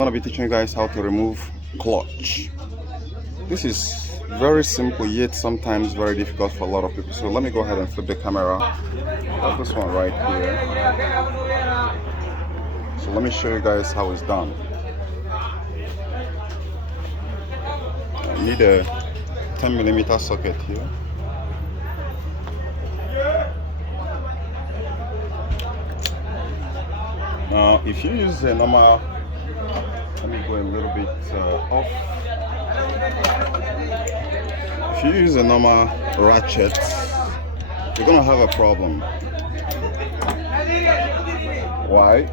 I'm going to be teaching you guys how to remove clutch. This is very simple yet sometimes very difficult for a lot of people. So let me go ahead and flip the camera. Got this one right here. So let me show you guys how it's done. I need a 10mm socket here. Now if you use a normal, let me go a little bit off. If you use a normal ratchet, you're gonna have a problem. Why?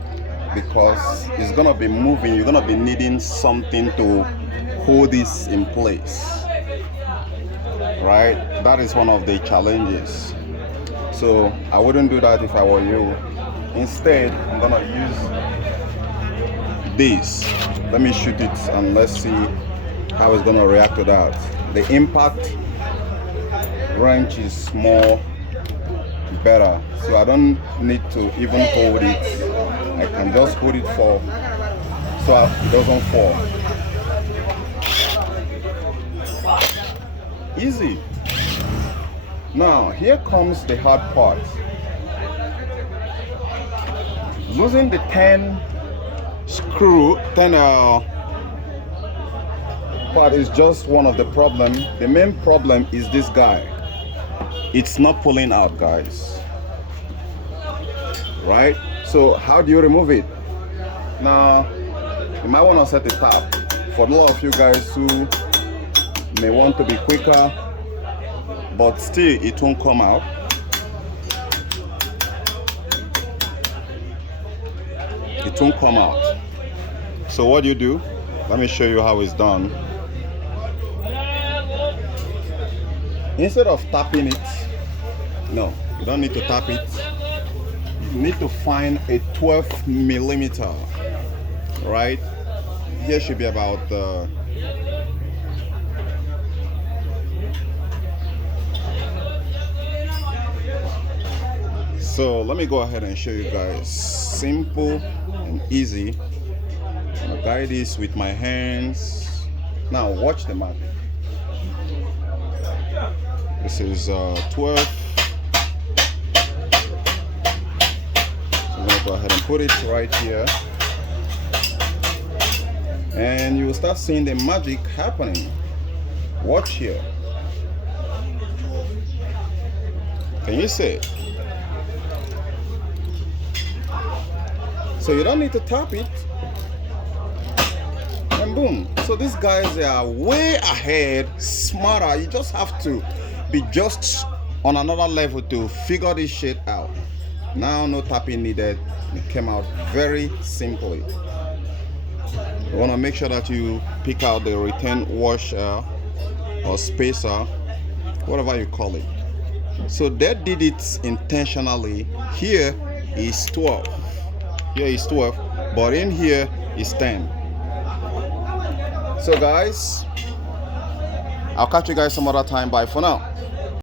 Because it's gonna be moving. You're gonna be needing something to hold this in place, right? That is one of the challenges. So I wouldn't do that if I were you. Instead, I'm gonna use this. Let me shoot it and let's see how it's gonna react to that. The impact wrench is more better, so I don't need to even hold it. I can just hold it so it doesn't fall. Easy. Now here comes the hard part. Losing the 10 part is just one of the problems. The main problem is this guy. It's not pulling out, guys. Right? So how do you remove it? Now, you might want to set a tap. For a lot of you guys who may want to be quicker, but still it won't come out. It won't come out. So what do you do? Let me show you how it's done. Instead of tapping it, no, you don't need to tap it. You need to find a 12mm, right? Here should be about so let me go ahead and show you guys. Simple and easy. I'm gonna guide this with my hands. Now watch the magic. This is 12. So I'm gonna go ahead and put it right here, and you will start seeing the magic happening. Watch here. Can you see it? So you don't need to tap it, and boom. So these guys are way ahead, smarter. You just have to be just on another level to figure this shit out. Now no tapping needed. It came out very simply. You want to make sure that you pick out the return washer or spacer, whatever you call it. So they did it intentionally. Here is 12. Here is 12, but in here is 10. So guys, I'll catch you guys some other time. Bye for now.